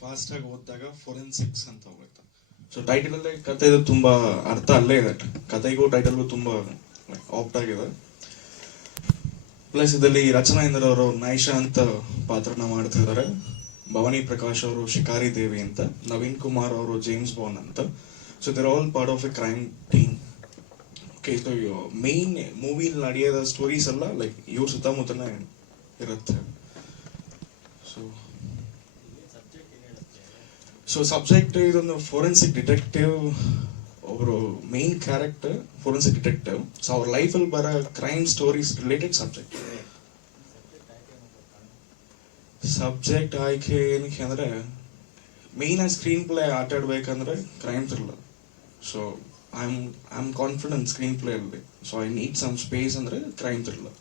Fast ಆಗಿ ಓದಿದಾಗ forensics ಅಂತ ಹೋಗುತ್ತೆ ಸೊ ಟೈಟಲ್ ಅಲ್ಲೇ ಕತೆ ತುಂಬಾ ಅರ್ಥ ಅಲ್ಲೇ ಇದೆ. ಕತೆಗೂ ಟೈಟಲ್ಗೂ ತುಂಬಾ ಆಪ್ಟ್ ಆಗಿದೆ. ಪ್ಲಸ್ ಇದರಲ್ಲಿ ರಚನಾ ಅವರು ನೈಶಾ ಅಂತ ಪಾತ್ರನ ಮಾಡ್ತಿದ್ದಾರೆ ಭವಾನಿ ಪ್ರಕಾಶ್ ಅವರು ಶಿಕಾರಿ ದೇವಿ ಅಂತ, ನವೀನ್ ಕುಮಾರ್ ಅವರು ಜೇಮ್ಸ್ ಬಾನ್ ಅಂತ. So they're all part of a crime team okay so main ಮೂವಿಲಿ ನಡೆಯೋದ ಸ್ಟೋರೀಸ್ ಎಲ್ಲ ಲೈಕ್ ಇವ್ರ ಸುತ್ತಮುತ್ತಲೇ ಇರುತ್ತೆ. ಸೊ ಸೊ ಸಬ್ಜೆಕ್ಟ್ ಇದೊಂದು ಫೋರೆನ್ಸಿಕ್ ಡಿಟೆಕ್ಟಿವ್ ಒಬ್ರು main character forensic detective so ಅವ್ರ ಲೈಫಲ್ಲಿ ಬರೋ crime stories related subject subject ಆಯ್ಕೆ ಏನಕ್ಕೆ ಅಂದ್ರೆ ಮೇನ್ ಆಗಿ ಸ್ಕ್ರೀನ್ ಪ್ಲೇ ಆಟ ಆಡ್ಬೇಕಂದ್ರೆ crime thriller so I am I am confident screen play ಅಲ್ಲಿ. So I need some space ಅಂದ್ರೆ crime thriller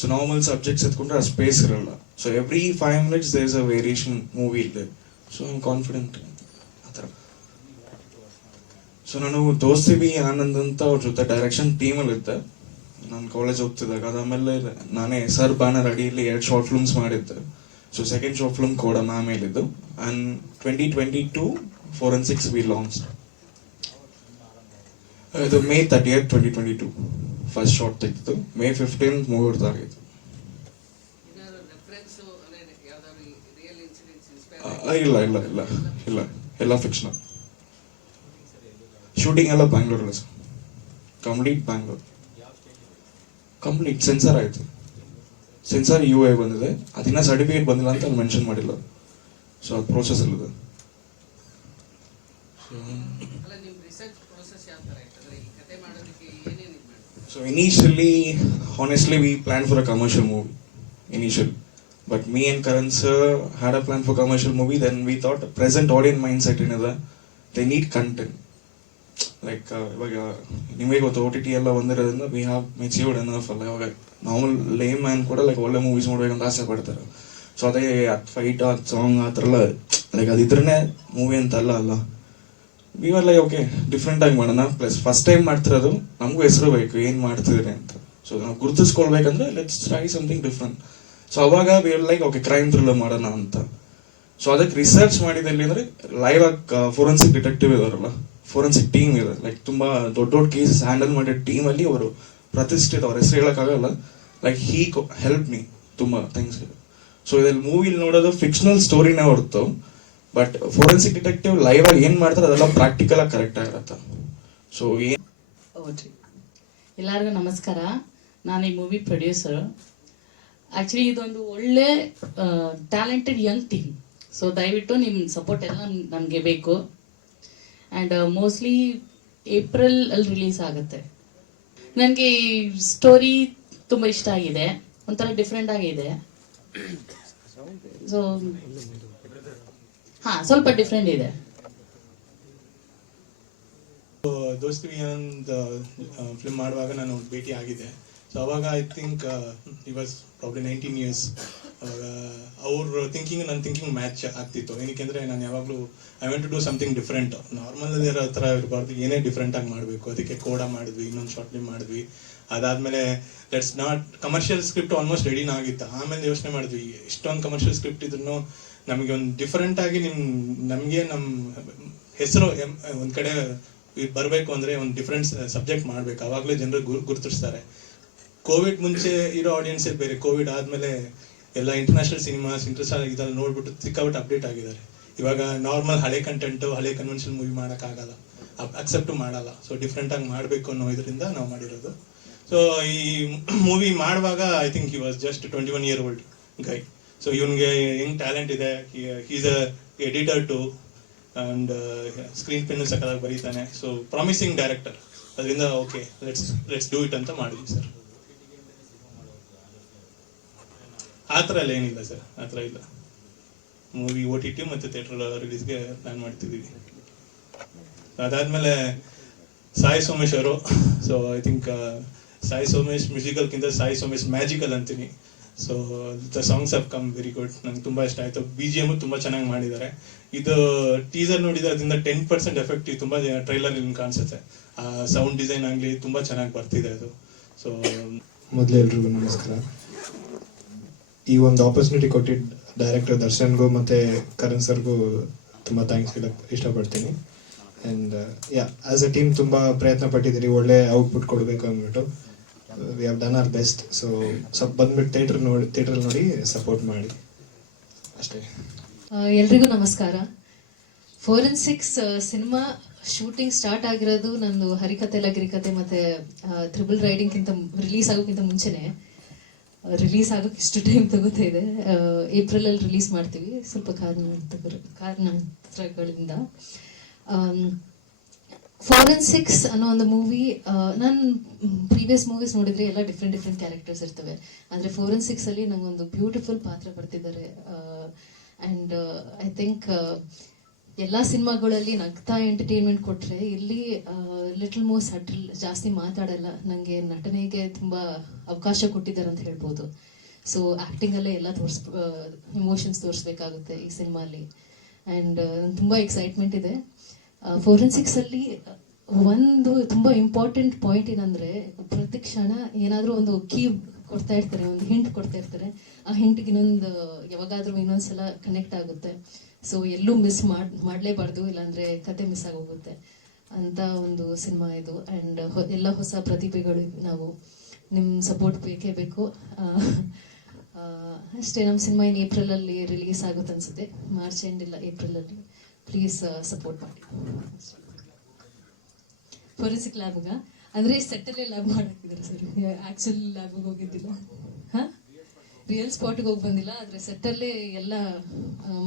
so normal subjects ಎತ್ಕೊಂಡ್ರೆ ಆ ಸ್ಪೇಸ್ ಇರಲ್ಲ. So every five minutes there is a variation movie ಇದೆ. So am confident ಆ ಥರ. So ನಾನು ದೋಸ್ತಿ B Anand ಅಂತ ಅವ್ರ ಜೊತೆ ಡೈರೆಕ್ಷನ್ ಟೀಮಲ್ಲಿ ಇದ್ದೆ. ನಾನು ಕಾಲೇಜ್ ಹೋಗ್ತಿದ್ದಾಗ ಅದಾದ್ಮೇಲೆ ನಾನೇ ಸರ್ ಬ್ಯಾನರ್ ಅಡಿಯಲ್ಲಿ ಎರಡು ಶಾರ್ಟ್ ಫಿಲ್ಮ್ಸ್ ಮಾಡಿದ್ದೆ. ಸೊ ಸೆಕೆಂಡ್ ಶಾರ್ಟ್ ಫಿಲ್ಮ್ ಕೂಡ ಮ್ಯಾಮ್ ಹೇಳಿದ್ದು and twenty twenty two six we launch ಇದು May thirty eight twenty twenty two first short ತೆಗ್ದು ಮೇ ಫಿಫ್ಟೀನ್ ಮೂರು ಏನಾದ್ರು ರೆಫರೆನ್ಸ್ ಅಂದ್ರೆ ಯಾವ್ದಾದ್ರು ರಿಯಲ್ ಇನ್ಸಿಡೆಂಟ್ಸ್ ಆ, ಇನ್ಸ್ಪೈರ್ ಇಲ್ಲ ಇಲ್ಲ ಇಲ್ಲ ಇಲ್ಲ. ಎಲ್ಲ ಫಿಕ್ಷನಲ್ ಶೂಟಿಂಗ್ ಎಲ್ಲ ಬ್ಯಾಂಗ್ಳೂರಲ್ಲ sir complete Bangalore complete censor ಆಯಿತು. ಸೆನ್ಸರ್ ಯು ಐ ಬಂದಿದೆ. ಅದಿನ್ನ ಸರ್ಟಿಫಿಕೇಟ್ ಬಂದಿಲ್ಲ ಅಂತ ಅಲ್ಲಿ ಮೆನ್ಷನ್ ಮಾಡಿಲ್ಲ ಸೊ ಅದು ಪ್ರೋಸೆಸ್ ಅಲ್ಲಿದೆ so initially honestly we plan for a commercial movie initial but me and Karan sir had a plan for commercial movie then we thought present audience mindset ಏನಿದೆ they need content like ಇವಾಗ ನಿಮಗೆ ಗೊತ್ತು ಓ T T ಎಲ್ಲ ಬಂದಿರೋದ್ರಿಂದ we have matured enough ಅಲ್ಲ. ಇವಾಗ normal layman ಕೂಡ like ಒಳ್ಳೆ ಮೂವೀಸ್ ನೋಡ್ಬೇಕಂತ ಆಸೆ ಪಡ್ತಾರೆ. ಸೊ ಅದೇ ಫೈಟ್ ಆ ಸಾಂಗ್ ಆ ಥರ ಎಲ್ಲ ಲೈಕ್ ಅದಿದ್ರೇ ಮೂವಿ ಅಂತ ಅಲ್ಲ ಅಲ್ಲ. ವಿವರ್ ಲೈಕ್ ಓಕೆ ಡಿಫ್ರೆಂಟ್ ಆಗಿ ಮಾಡೋಣ. ಪ್ಲಸ್ ಫಸ್ಟ್ ಟೈಮ್ ಮಾಡ್ತಿರೋದು, ನಮಗೂ ಹೆಸರು ಬೇಕು, ಏನು ಮಾಡ್ತಿದ್ರೆ ಅಂತ. ಸೊ ನಾವು ಗುರುತಿಸ್ಕೊಳ್ಬೇಕಂದ್ರೆ let's try something different so ಅವಾಗ we're like okay crime thriller ಮಾಡೋಣ ಅಂತ. ಸೊ ಅದಕ್ಕೆ ರಿಸರ್ಚ್ ಮಾಡಿದಲ್ಲಿ ಅಂದರೆ ಲೈವ್ ಫೋರೆನ್ಸಿಕ್ ಡಿಟೆಕ್ಟಿವ್ ಇದಾರಲ್ಲ ಫೋರೆನ್ಸಿಕ್ ಟೀಮ್ ಇದೆ. ಲೈಕ್ ತುಂಬಾ ದೊಡ್ಡ ದೊಡ್ಡ ಕೇಸಸ್ ಹ್ಯಾಂಡಲ್ ಮಾಡಿದ ಟೀಮಲ್ಲಿ ಅವರು ಪ್ರತಿಷ್ಠಿತ, ಅವ್ರ ಹೆಸರು ಹೇಳೋಕ್ಕಾಗಲ್ಲ ಲೈಕ್ ಹೀ ಹೆಲ್ಪ್ ಮೀ ತುಂಬಾ ಥ್ಯಾಂಕ್ಸ್ ಸೊ ಇದ್ರಲ್ಲಿ ಮೂವಿಲಿ ನೋಡೋದು ಫಿಕ್ಷನಲ್ ಸ್ಟೋರಿನೇ ಹೊರತು ಬಟ್ ಫೋರೆನ್ಸಿಕ್ ಡಿಟೆಕ್ಟಿವ್ ಲೈವ್ ಆಗಿ ಏನು ಮಾಡ್ತಾರೆ, ಅದೆಲ್ಲ ಪ್ರಾಕ್ಟಿಕಲ್ ಆಗಿ ಕರೆಕ್ಟ್ ಆಗಿರುತ್ತೆ. ಸೊ ಏನು ಎಲ್ಲರಿಗೂ ನಮಸ್ಕಾರ. ನಾನು ಈ ಮೂವಿ ಪ್ರೊಡ್ಯೂಸರ್ ಆ್ಯಕ್ಚುಲಿ ಇದೊಂದು ಒಳ್ಳೆ ಟ್ಯಾಲೆಂಟೆಡ್ ಯಂಗ್ ಟೀಮ್ ಸೊ ದಯವಿಟ್ಟು ನಿಮ್ಮ ಸಪೋರ್ಟ್ ಎಲ್ಲ ನನಗೆ ಬೇಕು. ಆ್ಯಂಡ್ ಮೋಸ್ಟ್ಲಿ ಏಪ್ರಿಲ್ ಅಲ್ಲಿ ರಿಲೀಸ್ ಆಗುತ್ತೆ. ನನಗೆ ಈ ಸ್ಟೋರಿ ತುಂಬ ಇಷ್ಟ ಆಗಿದೆ. ಒಂಥರ ಡಿಫ್ರೆಂಟ್ ಆಗಿದೆ. ಸೊ ಹಾಂ, ಸ್ವಲ್ಪ ಡಿಫ್ರೆಂಟ್ ಇದೆ. ದೋಸ್ತಿ ಫಿಲ್ಮ್ ಮಾಡುವಾಗ ನಾನು ಭೇಟಿ ಆಗಿದೆ ಸೊ ಅವಾಗ ಐ ಥಿಂಕ್ ಈ ವಾಸ್ ಪ್ರಾಬ್ಲಿ ನೈನ್ಟೀನ್ ಇಯರ್ಸ್ ಅವಾಗ, ಅವ್ರ ಥಿಂಕಿಂಗ್ ನನ್ನ ಥಿಂಕಿಂಗ್ ಮ್ಯಾಚ್ ಆಗ್ತಿತ್ತು. ಏನಕ್ಕೆಂದ್ರೆ ನಾನು ಯಾವಾಗಲೂ I want to do something different normal ಇರೋ ಥರ ಇರಬಾರ್ದು. ಏನೇ ಡಿಫ್ರೆಂಟಾಗಿ ಮಾಡಬೇಕು. ಅದಕ್ಕೆ ಕೋಡ ಮಾಡಿದ್ವಿ, ಇನ್ನೊಂದು ಶಾರ್ಟ್ ಫಿಲ್ಮ್ ಮಾಡಿದ್ವಿ. ಅದಾದ್ಮೇಲೆ that's not commercial script almost ರೆಡಿನ ಆಗಿತ್ತು? ಆಮೇಲೆ ಯೋಚನೆ ಮಾಡಿದ್ವಿ, ಎಷ್ಟೊಂದು ಕಮರ್ಷಿಯಲ್ ಸ್ಕ್ರಿಪ್ಟ್ ಇದ್ರೂ ನಮಗೆ ಒಂದು ಡಿಫ್ರೆಂಟ್ ಆಗಿ ನಿಮ್, ನಮಗೆ ನಮ್ಮ ಹೆಸರು ಒಂದು ಕಡೆ ಬರಬೇಕು ಅಂದರೆ ಒಂದು ಡಿಫ್ರೆಂಟ್ ಸಬ್ಜೆಕ್ಟ್ ಮಾಡಬೇಕು. ಅವಾಗಲೇ ಜನರು ಗುರು, ಗುರುತಿಸ್ತಾರೆ. ಕೋವಿಡ್ ಮುಂಚೆ ಇರೋ ಆಡಿಯನ್ಸ್ ಬೇರೆ. ಕೋವಿಡ್ ಆದ್ಮೇಲೆ ಎಲ್ಲ ಇಂಟರ್ನ್ಯಾಷನಲ್ ಸಿನಿಮಾಸ್ ಇಂಟರ್ನ್ಯಾಷನಲ್ ಇದೆಲ್ಲ ನೋಡ್ಬಿಟ್ಟು ಸಿಕ್ಕಾಬಿಟ್ಟು ಅಪ್ಡೇಟ್ ಆಗಿದ್ದಾರೆ. ಇವಾಗ ನಾರ್ಮಲ್ ಹಳೆ ಕಂಟೆಂಟ್ ಹಳೆ ಕನ್ವೆನ್ಷನ್ ಮೂವಿ ಮಾಡೋಕ್ಕಾಗಲ್ಲ. ಅಕ್ಸೆಪ್ಟ್ ಮಾಡಲ್ಲ. ಸೊ ಡಿಫ್ರೆಂಟ್ ಆಗಿ ಮಾಡಬೇಕು ಅನ್ನೋ ಇದರಿಂದ ನಾವು ಮಾಡಿರೋದು. ಸೊ ಈ ಮೂವಿ ಮಾಡುವಾಗ I think he was just twenty one year old guy so ಇವನ್ಗೆ ಹೆಂಗ್ ಟ್ಯಾಲೆಂಟ್ ಇದೆ. He's a editor too and screen pen ಸಕ್ಕದಾಗಿ ಬರೀತಾನೆ. ಸೊ ಪ್ರಾಮಿಸಿಂಗ್ ಡೈರೆಕ್ಟರ್ ಅದರಿಂದ okay let's let's do it ಅಂತ ಮಾಡಿದ್ವಿ ಸರ್ ಆ ಥರ ಎಲ್ಲ ಏನಿಲ್ಲ ಸರ್, ಆ ಥರ ಇಲ್ಲ. ಮೂವಿ ಓ ಟಿ ಟಿ ಮತ್ತು ಥಿಯೇಟ್ರ್ ರಿಲೀಸ್ಗೆ ಪ್ಲ್ಯಾನ್ ಮಾಡ್ತಿದ್ದೀವಿ. ಅದಾದ್ಮೇಲೆ ಸಾಯಿ ಸೋಮೇಶ್ ಅವರು so I think Sai Somesh ಮ್ಯೂಸಿಕಲ್ಗಿಂತ Sai Somesh magical ಅಂತೀನಿ. So the songs have come very good ನಂಗೆ ತುಂಬ ಇಷ್ಟ ಆಯಿತು. ಬಿ ಜಿ ಎಂ ತುಂಬ ಚೆನ್ನಾಗಿ ಮಾಡಿದ್ದಾರೆ. ಇದು ಟೀಸರ್ ನೋಡಿದರೆ ಅದರಿಂದ ಟೆನ್ ಪರ್ಸೆಂಟ್ ಎಫೆಕ್ಟ್ ತುಂಬ ಟ್ರೈಲರ್ ಕಾಣಿಸುತ್ತೆ. ಆ ಸೌಂಡ್ ಡಿಸೈನ್ ಆಗಲಿ ತುಂಬ ಚೆನ್ನಾಗಿ ಬರ್ತಿದೆ ಅದು. ಸೊ ಮೊದಲು ಎಲ್ರಿಗೂ ನಮಸ್ಕಾರ. ಈ ಒಂದು ಆಪರ್ಚುನಿಟಿ ಕೊಟ್ಟಿದ್ದ ಡೈರೆಕ್ಟರ್ ದರ್ಶನ್ಗೂ ಮತ್ತು ಕರಣ್ ಸರ್ಗೂ ತುಂಬ ಥ್ಯಾಂಕ್ಸ್ ಹೇಳಕ್ಕೆ ಇಷ್ಟಪಡ್ತೀನಿ. And yeah as a team ತುಂಬ ಪ್ರಯತ್ನ ಪಟ್ಟಿದ್ದೀರಿ ಒಳ್ಳೆ ಔಟ್ಪುಟ್ ಕೊಡಬೇಕು ಅಂದ್ಬಿಟ್ಟು. We have done our best so ಸ್ವಲ್ಪ ಬಂದ್ಬಿಟ್ಟು ಥಿಯೇಟ್ರ್ ನೋಡಿ ಥಿಯೇಟ್ರಲ್ಲಿ ನೋಡಿ ಸಪೋರ್ಟ್ ಮಾಡಿ. ಅಷ್ಟೇ. ಆ, ಎಲ್ರಿಗೂ ನಮಸ್ಕಾರ. ಫೋರೆನ್ಸಿಕ್ಸ್ ಸಿನಿಮಾ ಶೂಟಿಂಗ್ ಸ್ಟಾರ್ಟ್ ಆಗಿರೋದು ನಂದು ಹರಿಕತೆ ಲಗಿರಿಕತೆ ಮತ್ತೆ ತ್ರಿಬಲ್ ರೈಡಿಂಗ್ಗಿಂತ ರಿಲೀಸ್ ಆಗೋಕ್ಕಿಂತ ಮುಂಚೆನೆ. ರಿಲೀಸ್ ಆಗೋಕೆ ಇಷ್ಟು ಟೈಮ್ ತಗೋತಾ ಇದೆ ಏಪ್ರಿಲಲ್ಲಿ ರಿಲೀಸ್ ಮಾಡ್ತೀವಿ. ಸ್ವಲ್ಪ ಕಾರಣಾಂತರ ಕಾರಣಾಂತರಗಳಿಂದ. ಫಾರೆನ್ಸಿಕ್ಸ್ ಅನ್ನೋ ಒಂದು ಮೂವಿ ನಾನು ಪ್ರೀವಿಯಸ್ ಮೂವೀಸ್ ನೋಡಿದ್ರೆ ಎಲ್ಲ ಡಿಫ್ರೆಂಟ್ ಡಿಫ್ರೆಂಟ್ ಕ್ಯಾರೆಕ್ಟರ್ಸ್ ಇರ್ತವೆ. ಅಂದರೆ ಫೋರೆನ್ಸಿಕ್ಸ್ ಅಲ್ಲಿ ನಂಗೊಂದು ಬ್ಯೂಟಿಫುಲ್ ಪಾತ್ರ ಬರ್ತಿದ್ದಾರೆ. ಆ್ಯಂಡ್ ಐ ಥಿಂಕ್ ಎಲ್ಲ ಸಿನಿಮಾಗಳಲ್ಲಿ ನಗ್ತಾ ಎಂಟರ್ಟೈನ್ಮೆಂಟ್ ಕೊಟ್ಟರೆ ಇಲ್ಲಿ ಲಿಟಲ್ ಮೋರ್ ಸಟಲ್ ಜಾಸ್ತಿ ಮಾತಾಡಲ್ಲ. ನನಗೆ ನಟನೆಗೆ ತುಂಬ ಅವಕಾಶ ಕೊಟ್ಟಿದ್ದಾರೆ ಅಂತ ಹೇಳ್ಬೋದು. ಸೊ ಆ್ಯಕ್ಟಿಂಗಲ್ಲೇ ಎಲ್ಲ ತೋರಿಸ್ ಇಮೋಷನ್ಸ್ ತೋರಿಸ್ಬೇಕಾಗುತ್ತೆ ಈ ಸಿನಿಮಾಲಿ ಆ್ಯಂಡ್ ತುಂಬ ಎಕ್ಸೈಟ್ಮೆಂಟ್ ಇದೆ. ಫೋರೆನ್ಸಿಕ್ಸ್ ಅಲ್ಲಿ ಒಂದು ತುಂಬಾ ಇಂಪಾರ್ಟೆಂಟ್ ಪಾಯಿಂಟ್ ಏನಂದ್ರೆ, ಪ್ರತಿ ಕ್ಷಣ ಏನಾದರೂ ಒಂದು ಕೀ ಕೊಡ್ತಾ ಇರ್ತಾರೆ, ಒಂದು ಹಿಂಟ್ ಕೊಡ್ತಾ ಇರ್ತಾರೆ. ಆ ಹಿಂಟ್ಗೆ ಇನ್ನೊಂದು ಯಾವಾಗಾದ್ರೂ ಇನ್ನೊಂದ್ಸಲ ಕನೆಕ್ಟ್ ಆಗುತ್ತೆ. ಸೊ ಎಲ್ಲೂ ಮಿಸ್ ಮಾಡಿ, ಮಾಡಲೇಬಾರ್ದು, ಇಲ್ಲಾಂದರೆ ಕತೆ ಮಿಸ್ ಆಗೋಗುತ್ತೆ ಅಂತ ಒಂದು ಸಿನಿಮಾ ಇದು. ಆ್ಯಂಡ್ ಎಲ್ಲ ಹೊಸ ಪ್ರತಿಭೆಗಳು ನಾವು ನಿಮ್ಮ ಸಪೋರ್ಟ್ ಬೇಕೇ ಬೇಕು. ಅಷ್ಟೇ ನಮ್ಮ ಸಿನಿಮಾ ಇನ್ನು ಏಪ್ರಿಲಲ್ಲಿ ರಿಲೀಸ್ ಆಗುತ್ತೆ ಅನ್ಸುತ್ತೆ. ಮಾರ್ಚ್ ಎಂಡ್ ಇಲ್ಲ ಏಪ್ರಿಲಲ್ಲಿ ಪ್ಲೀಸ್ ಸಪೋರ್ಟ್ ಮಾಡಿ. ಫೋರೆನ್ಸಿಕ್ ಲ್ಯಾಬ್ಗ ಅಂದರೆ ಸೆಟ್ಟಲ್ಲೇ ಲ್ಯಾಬ್ ಮಾಡಾಕಿದ್ದಾರೆ ಸರ್ ಆ್ಯಕ್ಚುಲ್ ಲ್ಯಾಬ್ಗೆ ಹೋಗಿದ್ದಿಲ್ಲ ರಿಯಲ್ ಸ್ಪಾಟ್ಗೆ ಹೋಗಿ ಬಂದಿಲ್ಲ ಆದ್ರೆ ಸೆಟ್ಟಲ್ಲೇ ಎಲ್ಲ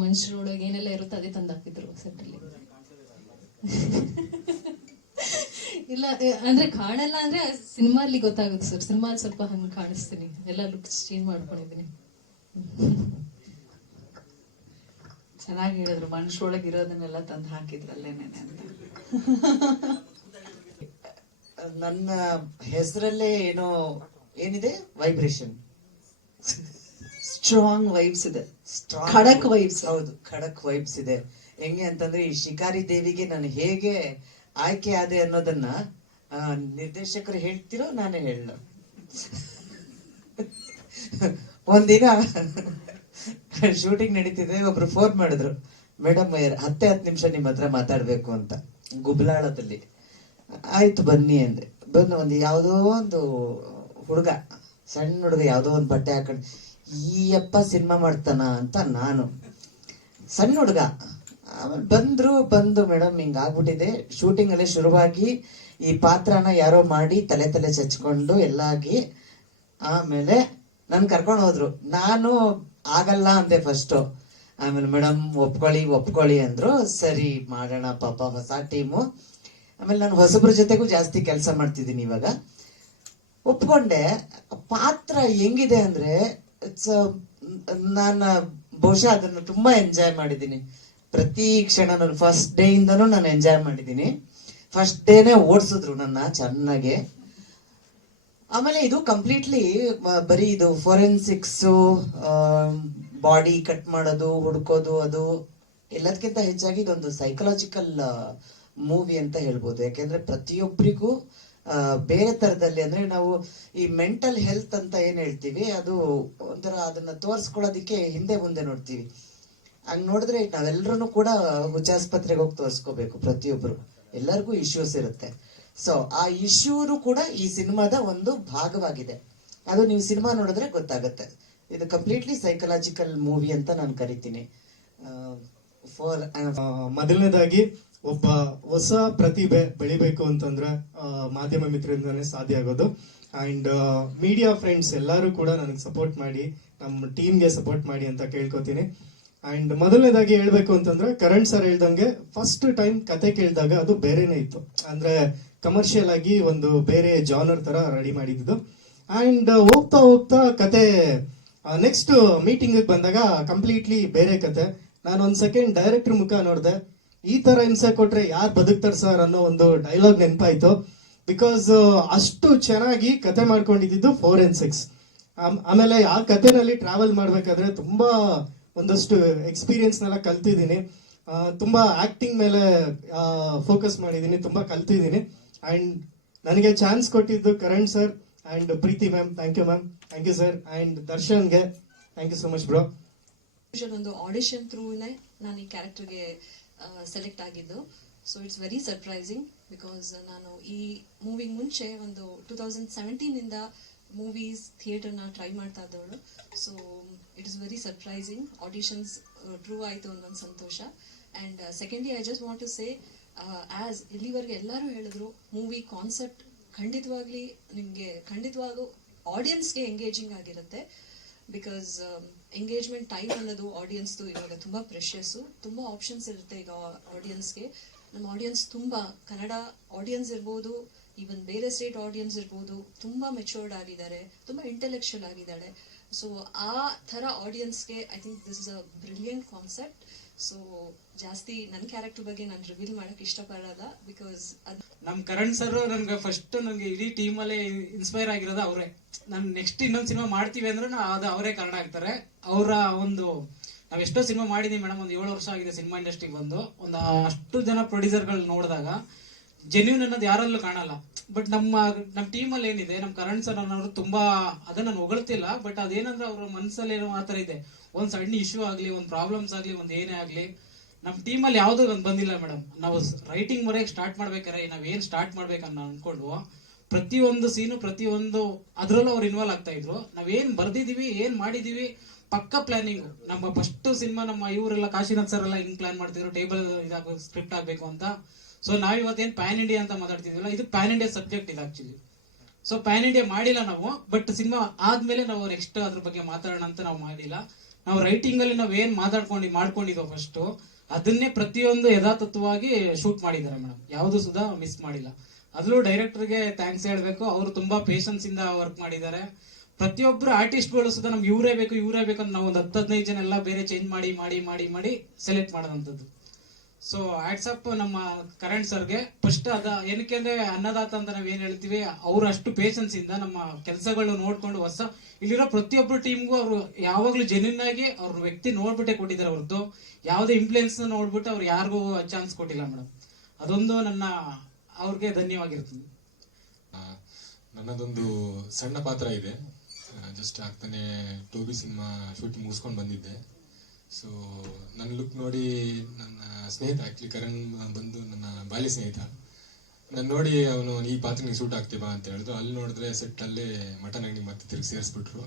ಮನುಷ್ಯರೊಳಗೆ ಏನೆಲ್ಲ ಇರುತ್ತೋ ಅದೇ ತಂದಾಕಿದ್ರು ಸೆಟ್ಟಲ್ಲಿ ಇಲ್ಲ ಅಂದ್ರೆ ಕಾಣಲ್ಲ ಅಂದ್ರೆ ಸಿನಿಮಾಲಿ ಗೊತ್ತಾಗುತ್ತೆ ಸರ್. ಸಿನಿಮಾ ಸ್ವಲ್ಪ ಹಂಗೆ ಕಾಣಿಸ್ತೀನಿ. ಎಲ್ಲ ಲುಕ್ಸ್ ಚೇಂಜ್ ಮಾಡ್ಕೊಂಡಿದ್ದೀನಿ. ಚೆನ್ನಾಗಿ ಹೇಳಿದ್ರು. ಮನುಷ್ಯರೊಳಗೆ ಇರೋದನ್ನೆಲ್ಲ ತಂದು ಹಾಕಿದ್ರಲ್ಲೇನೆ ಅಂತ. ನನ್ನ ಹೆಸರಲ್ಲೇ ಏನೋ ಏನಿದೆ? ವೈಬ್ರೇಷನ್ ಸ್ಟ್ರಾಂಗ್ ವೈಬ್ಸ್ ಇದೆ. ಖಡಕ್ ವೈಬ್ಸ್ ಹೌದು. ಖಡಕ್ ವೈಬ್ಸ್ ಇದೆ. ಹೆಂಗೆ ಅಂತಂದ್ರೆ ಈ ಶಿಕಾರಿ ದೇವಿಗೆ ನಾನು ಹೇಗೆ ಆಯ್ಕೆ ಆದೆ ಅನ್ನೋದನ್ನ ನಿರ್ದೇಶಕರು ಹೇಳ್ತಿರೋ ನಾನೇ ಹೇಳ ಒಂದಿನ ಶೂಟಿಂಗ್ ನಡೀತಿದೆ ಒಬ್ರು ಫೋನ್ ಮಾಡಿದ್ರು ಮೇಡಮ್ ಹತ್ತೆ ಹತ್ತು ನಿಮಿಷ ನಿಮ್ಮ ಹತ್ರ ಮಾತಾಡ್ಬೇಕು ಅಂತ ಗುಬ್ಲಾಳದಲ್ಲಿ. ಆಯ್ತು ಬನ್ನಿ ಅಂದೆ. ಬಂದು ಒಂದು ಯಾವುದೋ ಒಂದು ಹುಡುಗ ಸಣ್ಣ ಹುಡುಗ ಯಾವುದೋ ಒಂದು ಬಟ್ಟೆ ಹಾಕೊಂಡು, ಈ ಅಪ್ಪ ಸಿನಿಮಾ ಮಾಡ್ತಾನ? ಅಂತ ನಾನು. ಸಣ್ಣ ಹುಡುಗ ಆಮೇಲೆ ಬಂದ್ರು, ಬಂದು ಮೇಡಮ್ ಹಿಂಗ್ ಆಗ್ಬಿಟ್ಟಿದೆ. ಶೂಟಿಂಗ್ ಅಲ್ಲೇ ಶುರುವಾಗಿ ಈ ಪಾತ್ರನ ಯಾರೋ ಮಾಡಿ ತಲೆ ತಲೆ ಚಚ್ಕೊಂಡು ಎಲ್ಲ ಆಗಿ ಆಮೇಲೆ ನನ್ ಕರ್ಕೊಂಡು ಹೋದ್ರು. ನಾನು ಆಗಲ್ಲ ಅಂದೆ ಫಸ್ಟ್ ಆಮೇಲೆ ಮೇಡಮ್ ಒಪ್ಕೊಳ್ಳಿ ಒಪ್ಕೊಳ್ಳಿ ಅಂದ್ರು. ಸರಿ ಮಾಡೋಣ ಪಾಪ ಹೊಸ ಟೀಮು. ಆಮೇಲೆ ನಾನು ಹೊಸಬ್ರ ಜೊತೆಗೂ ಜಾಸ್ತಿ ಕೆಲಸ ಮಾಡ್ತಿದ್ದೀನಿ ಇವಾಗ. ಒಪ್ಕೊಂಡೆ. ಪಾತ್ರ ಹೆಂಗಿದೆ ಅಂದ್ರೆ ನಾನು ಬಹುಶಃ ಅದನ್ನ ತುಂಬಾ ಎಂಜಾಯ್ ಮಾಡಿದ್ದೀನಿ. ಪ್ರತಿ ಕ್ಷಣ ಫಸ್ಟ್ ಡೇ ಇಂದನೂ ನಾನು ಎಂಜಾಯ್ ಮಾಡಿದ್ದೀನಿ. ಫಸ್ಟ್ ಡೇನೆ ಓಡಿಸಿದ್ರು ನನ್ನ ಚೆನ್ನಾಗೆ. ಆಮೇಲೆ ಇದು ಕಂಪ್ಲೀಟ್ಲಿ ಬರೀ ಇದು ಫೋರೆನ್ಸಿಕ್ಸ್ ಬಾಡಿ ಕಟ್ ಮಾಡೋದು, ಹುಡ್ಕೋದು, ಅದು ಎಲ್ಲದಕ್ಕಿಂತ ಹೆಚ್ಚಾಗಿ ಇದೊಂದು ಸೈಕಲಾಜಿಕಲ್ ಮೂವಿ ಅಂತ ಹೇಳ್ಬೋದು. ಯಾಕೆಂದ್ರೆ ಪ್ರತಿಯೊಬ್ಬರಿಗೂ ಬೇರೆ ತರದಲ್ಲಿ ಅಂದ್ರೆ ನಾವು ಈ ಮೆಂಟಲ್ ಹೆಲ್ತ್ ಅಂತ ಏನ್ ಹೇಳ್ತೀವಿ, ಅದು ಒಂಥರ ಅದನ್ನ ತೋರಿಸ್ಕೊಳ್ಳೋದಿಕ್ಕೆ ಹಿಂದೆ ಮುಂದೆ ನೋಡ್ತೀವಿ. ಹಂಗ್ ನೋಡಿದ್ರೆ ನಾವೆಲ್ಲರೂ ಕೂಡ ಹುಚ್ಚಾಸ್ಪತ್ರೆಗೆ ಹೋಗಿ ತೋರಿಸ್ಕೋಬೇಕು ಪ್ರತಿಯೊಬ್ರು. ಎಲ್ಲರಿಗೂ ಇಶ್ಯೂಸ್ ಇರುತ್ತೆ. ಸೊ ಆ ಇಶ್ಯೂನು ಕೂಡ ಈ ಸಿನಿಮಾದ ಒಂದು ಭಾಗವಾಗಿದೆ. ಅದು ನೀವು ಸಿನಿಮಾ ನೋಡಿದ್ರೆ ಗೊತ್ತಾಗುತ್ತೆ. ಇದು ಕಂಪ್ಲೀಟ್ಲಿ ಸೈಕಲಾಜಿಕಲ್ ಮೂವಿ ಅಂತ ನಾನು ಕರಿತೀನಿ. ಫಾರ್ ಮೊದಲನೇದಾಗಿ ಒಬ್ಬ ಹೊಸ ಪ್ರತಿಭೆ ಬೆಳಿಬೇಕು ಅಂತಂದ್ರೆ ಮಾಧ್ಯಮ ಮಿತ್ರರಿಂದನೇ ಸಾಧ್ಯ ಆಗೋದು. ಅಂಡ್ ಮೀಡಿಯಾ ಫ್ರೆಂಡ್ಸ್ ಎಲ್ಲರೂ ಕೂಡ ನನಗೆ ಸಪೋರ್ಟ್ ಮಾಡಿ ನಮ್ಮ ಟೀಮ್ಗೆ ಸಪೋರ್ಟ್ ಮಾಡಿ ಅಂತ ಕೇಳ್ಕೊತೀನಿ. ಅಂಡ್ ಮೊದಲನೇದಾಗಿ ಹೇಳ್ಬೇಕು ಅಂತಂದ್ರೆ, ಕರಣ್ ಸರ್ ಹೇಳ್ದಂಗೆ ಫಸ್ಟ್ ಟೈಮ್ ಕತೆ ಕೇಳಿದಾಗ ಅದು ಬೇರೆನೇ ಇತ್ತು. ಅಂದ್ರೆ ಕಮರ್ಷಿಯಲ್ ಆಗಿ ಒಂದು ಬೇರೆ ಜಾನರ್ ತರ ರೆಡಿ ಮಾಡಿದ್ದು. ಅಂಡ್ ಹೋಗ್ತಾ ಹೋಗ್ತಾ ಕತೆ ನೆಕ್ಸ್ಟ್ ಮೀಟಿಂಗ್ ಬಂದಾಗ ಕಂಪ್ಲೀಟ್ಲಿ ಬೇರೆ ಕತೆ. ನಾನು ಒಂದು ಸೆಕೆಂಡ್ ಡೈರೆಕ್ಟರ್ ಮುಖ ನೋಡಿದೆ ಈ ತರ ಹಿಂಸೆ ಕೊಟ್ರೆ ಯಾರು ಬದುಕ್ತಾರೆ ಸರ್ ಅನ್ನೋ ಒಂದು ಡೈಲಾಗ್ ನೆನಪಾಯ್ತು. ಬಿಕಾಸ್ ಅಷ್ಟು ಚೆನ್ನಾಗಿ ಕತೆ ಮಾಡ್ಕೊಂಡಿದ್ದು ಸಿಕ್ಸ್ ಆಮೇಲೆ ಆ ಕಥೆನಲ್ಲಿ ಟ್ರಾವೆಲ್ ಮಾಡ್ಬೇಕಾದ್ರೆ ತುಂಬಾ ಒಂದಷ್ಟು ಎಕ್ಸ್ಪೀರಿಯನ್ಸ್ನೆಲ್ಲ ಕಲ್ತಿದ್ದೀನಿ. ತುಂಬ ಆಕ್ಟಿಂಗ್ ಮೇಲೆ ಫೋಕಸ್ ಮಾಡಿದ್ದೀನಿ, ತುಂಬಾ ಕಲ್ತಿದ್ದೀನಿ. ಅಂಡ್ ನನಗೆ ಚಾನ್ಸ್ ಕೊಟ್ಟಿದ್ದು Karan sir and Preethi ma'am thank you ma'am thank you sir and ದರ್ಶನ್ಗೆ thank you so much bro ಒಂದು ಆಡಿಷನ್ ಥ್ರೂನೇ ನಾನು ಈ ಕ್ಯಾರೆಕ್ಟರ್ಗೆ ಸೆಲೆಕ್ಟ್ ಆಗಿದ್ದು. So it's very surprising because ನಾನು ಈ ಮೂವಿಗೆ ಮುಂಚೆ ಒಂದು ಟೂ ತೌಸಂಡ್ ಸೆವೆಂಟೀನಿಂದ ಮೂವೀಸ್ ಥಿಯೇಟರ್ನ ಟ್ರೈ ಮಾಡ್ತಾ ಇದ್ದವಳು. So it is very surprising auditions through ಆಯಿತು ಒಂದು ಸಂತೋಷ. And secondly I just want to say as ಇಲ್ಲಿವರೆಗೆ ಎಲ್ಲರೂ ಹೇಳಿದ್ರು ಮೂವಿ ಕಾನ್ಸೆಪ್ಟ್ ಖಂಡಿತವಾಗ್ಲಿ ನಿಮಗೆ, ಖಂಡಿತವಾಗೂ ಆಡಿಯನ್ಸ್ಗೆ ಎಂಗೇಜಿಂಗ್ ಆಗಿರುತ್ತೆ. ಬಿಕಾಸ್ ಎಂಗೇಜ್ಮೆಂಟ್ ಟೈಮ್ ಅನ್ನೋದು ಆಡಿಯನ್ಸ್ದು ಇವಾಗ ತುಂಬ ಪ್ರೆಷಸ್ಸು ತುಂಬ ಆಪ್ಷನ್ಸ್ ಇರುತ್ತೆ ಈಗ ಆಡಿಯನ್ಸ್ಗೆ ನಮ್ಮ ಆಡಿಯನ್ಸ್ ತುಂಬ ಕನ್ನಡ ಆಡಿಯನ್ಸ್ ಇರ್ಬೋದು ಈವನ್ ಬೇರೆ ಸ್ಟೇಟ್ ಆಡಿಯನ್ಸ್ ಇರ್ಬೋದು, ತುಂಬ ಮೆಚೂರ್ಡ್ ಆಗಿದ್ದಾರೆ, ತುಂಬ ಇಂಟೆಲೆಕ್ಚುಯಲ್ ಆಗಿದ್ದಾಳೆ ಸೊ ಆ ಥರ ಆಡಿಯನ್ಸ್ಗೆ I think this is a brilliant concept so ಜಾಸ್ತಿ ನನ್ನ ಕ್ಯಾರೆಕ್ಟರ್ ಬಗ್ಗೆ ನಾನು ರಿವೀಲ್ ಮಾಡೋಕ್ಕೆ ಇಷ್ಟಪಡಲ್ಲ ಬಿಕಾಸ್ ಅದು ನಮ್ಮ ಕರಣ್ ಸರ್ ನನ್ಗೆ ಫಸ್ಟ್ ನನಗೆ ಇಡೀ ಟೀಮಲ್ಲೇ ಇನ್ಸ್ಪೈರ್ ಆಗಿರೋದು ಅವರೇ. ನಾನು ನೆಕ್ಸ್ಟ್ ಇನ್ನೊಂದು ಸಿನಿಮಾ ಮಾಡ್ತೀವಿ ಅಂದ್ರೆ ಅದು ಅವರೇ ಕಾರಣ ಆಗ್ತಾರೆ. ಅವರ ಒಂದು, ನಾವು ಎಷ್ಟೋ ಸಿನಿಮಾ ಮಾಡಿದ್ದೀವಿ ಮೇಡಮ್ ಒಂದು ಏಳು ವರ್ಷ ಆಗಿದೆ ಸಿನಿಮಾ ಇಂಡಸ್ಟ್ರಿಗೆ ಬಂದು. ಒಂದು ಅಷ್ಟು ಜನ ಪ್ರೊಡ್ಯೂಸರ್ಗಳು ನೋಡಿದಾಗ ಜೆನ್ಯೂನ್ ಅನ್ನೋದು ಯಾರಲ್ಲೂ ಕಾಣಲ್ಲ. ಬಟ್ ನಮ್ಮ ನಮ್ಮ ಟೀಮಲ್ಲಿ ಏನಿದೆ ನಮ್ಮ ಕರಣ್ ಸರ್ ಅನ್ನೋರು ತುಂಬಾ ಅದನ್ನ ನಾನು ಹೊಗಳ್ತಿಲ್ಲ ಬಟ್ ಅದೇನಂದ್ರೆ ಅವ್ರ ಮನಸ್ಸಲ್ಲಿ ಏನೋ ಆ ಥರ ಇದೆ. ಒಂದ್ ಸಣ್ಣ ಇಶ್ಯೂ ಆಗ್ಲಿ, ಒಂದ್ ಪ್ರಾಬ್ಲಮ್ಸ್ ಆಗ್ಲಿ, ಒಂದ್ ಏನೇ ಆಗ್ಲಿ ನಮ್ಮ ಟೀಮ್ ಅಲ್ಲಿ ಯಾವ್ದು ಒಂದ್ ಬಂದಿಲ್ಲ ಮೇಡಮ್ ನಾವು ರೈಟಿಂಗ್ ಮೊರೆಗೆ ಸ್ಟಾರ್ಟ್ ಮಾಡ್ಬೇಕಾರೆ ನಾವ್ ಏನ್ ಸ್ಟಾರ್ಟ್ ಮಾಡ್ಬೇಕನ್ನ ಅನ್ಕೊಂಡು, ಪ್ರತಿಯೊಂದು ಸೀನು ಪ್ರತಿಯೊಂದು ಅದ್ರಲ್ಲೂ ಅವ್ರು ಇನ್ವಾಲ್ವ್ ಆಗ್ತಾ ಇದ್ರು. ನಾವೇನ್ ಬರ್ದಿದೀವಿ, ಏನ್ ಮಾಡಿದೀವಿ, ಪಕ್ಕ ಪ್ಲಾನಿಂಗ್ ನಮ್ಮ ಫಸ್ಟ್ ಸಿನಿಮಾ ನಮ್ಮ ಇವರೆಲ್ಲ ಕಾಶಿನಾಥ್ ಸರ್ ಎಲ್ಲ ಹಿಂಗ್ ಪ್ಲಾನ್ ಮಾಡ್ತಿದ್ರು ಟೇಬಲ್ ಇದಾಗ ಸ್ಕ್ರಿಪ್ಟ್ ಆಗ್ಬೇಕು ಅಂತ. ಸೊ ನಾವ್ ಇವತ್ತೇನ್ ಪ್ಯಾನ್ ಇಂಡಿಯಾ ಅಂತ ಮಾತಾಡ್ತಿದ್ವಿಲ್ಲ, ಇದು ಪ್ಯಾನ್ ಇಂಡಿಯಾ ಸಬ್ಜೆಕ್ಟ್ ಇದು ಆಕ್ಚುಲಿ ಸೊ ಪ್ಯಾನ್ ಇಂಡಿಯಾ ಮಾಡಿಲ್ಲ ನಾವು ಬಟ್ ಸಿನಿಮಾ ಆದ್ಮೇಲೆ ನಾವು ನೆಕ್ಸ್ಟ್ ಅದ್ರ ಬಗ್ಗೆ ಮಾತಾಡೋಣ ಅಂತ ನಾವು ಮಾಡಿಲ್ಲ. ನಾವು ರೈಟಿಂಗ್ ಅಲ್ಲಿ ನಾವ್ ಏನ್ ಮಾತಾಡ್ಕೊಂಡು ಮಾಡ್ಕೊಂಡಿದ್ದೋ ಫಸ್ಟ್ ಅದನ್ನೇ ಪ್ರತಿಯೊಂದು ಯಥಾತತ್ವವಾಗಿ ಶೂಟ್ ಮಾಡಿದ್ದಾರೆ ಮೇಡಮ್ ಯಾವುದು ಸುಧಾ ಮಿಸ್ ಮಾಡಿಲ್ಲ. ಅದ್ರಲ್ಲೂ ಡೈರೆಕ್ಟರ್ಗೆ ಥ್ಯಾಂಕ್ಸ್ ಹೇಳ್ಬೇಕು. ಅವರು ತುಂಬಾ ಪೇಷನ್ಸ್ ಇಂದ ವರ್ಕ್ ಮಾಡಿದ್ದಾರೆ. ಪ್ರತಿಯೊಬ್ರು ಆರ್ಟಿಸ್ಟ್ಗಳು ಸುಧಾ ನಮ್ಗೆ ಇವರೇ ಬೇಕು, ಇವರೇ ಬೇಕಂತ ನಾವು ಒಂದು ಹತ್ತು ಹದಿನೈದು ಜನ ಎಲ್ಲ ಬೇರೆ ಚೇಂಜ್ ಮಾಡಿ ಮಾಡಿ ಮಾಡಿ ಮಾಡಿ ಸೆಲೆಕ್ಟ್ ಮಾಡೋದಂಥದ್ದು. ಸೊ ಆಟ್ಸಪ್ ನಮ್ಮ ಕರೆಂಟ್ ಸರ್ಗೆ ಫಸ್ಟ್ ಅದ ಏನಕ್ಕೆ ಅಂದ್ರೆ ಅನ್ನದಾತ ಅಂತ ನಾವ್ ಏನ್ ಹೇಳ್ತೀವಿ, ಅವ್ರ ಅಷ್ಟು ಪೇಷನ್ಸ್ ಇಂದ ನಮ್ಮ ಕೆಲಸಗಳು ನೋಡ್ಕೊಂಡು ಹೊಸ, ಇಲ್ಲಿರೋ ಪ್ರತಿಯೊಬ್ಬರು ಟೀಮ್ಗೂ ಅವರು ಯಾವಾಗ್ಲೂ ಜೆನ್ಯೂನ್ ಆಗಿ ಅವ್ರ ವ್ಯಕ್ತಿ ನೋಡ್ಬಿಟ್ಟೆ ಕೊಟ್ಟಿದ್ದಾರೆ ಅವ್ರದ್ದು ಯಾವುದೇ ಇಂಪ್ಲೂಯೆನ್ಸ್ ನೋಡ್ಬಿಟ್ಟು ಅವ್ರು ಯಾರಿಗೂ ಚಾನ್ಸ್ ಕೊಟ್ಟಿಲ್ಲ ಮೇಡಮ್ ಅದೊಂದು ನನ್ನ, ಅವ್ರಿಗೆ ಧನ್ಯವಾಗಿರ್ತೀನಿ. ನನ್ನದೊಂದು ಸಣ್ಣ ಪಾತ್ರ ಇದೆ. ಜಸ್ಟ್ ಆಗ್ತಾನೆ ಟೋಬಿ ಸಿನಿಮಾ ಶೂಟಿಂಗ್ ಮುಗಿಸ್ಕೊಂಡು ಬಂದಿದ್ದೆ. ಸೊ ನನ್ನ ಲುಕ್ ನೋಡಿ ನನ್ನ ಸ್ನೇಹಿತ ಆ್ಯಕ್ಚುಲಿ ಕರಣ್ ಬಂದು ನನ್ನ ಬಾಲ್ಯ ಸ್ನೇಹಿತ. ನಾನು ನೋಡಿ ಅವನು ಈ ಪಾತ್ರ ನೀವು ಸೂಟ್ ಆಗ್ತೀವ ಅಂತ ಹೇಳಿದ್ರು. ಅಲ್ಲಿ ನೋಡಿದ್ರೆ ಸೆಟ್ ಅಲ್ಲೇ ಮಟನ್ ಅಂಗಡಿ ಮತ್ತೆ ತಿರುಗಿ ಸೇರಿಸ್ಬಿಟ್ರು.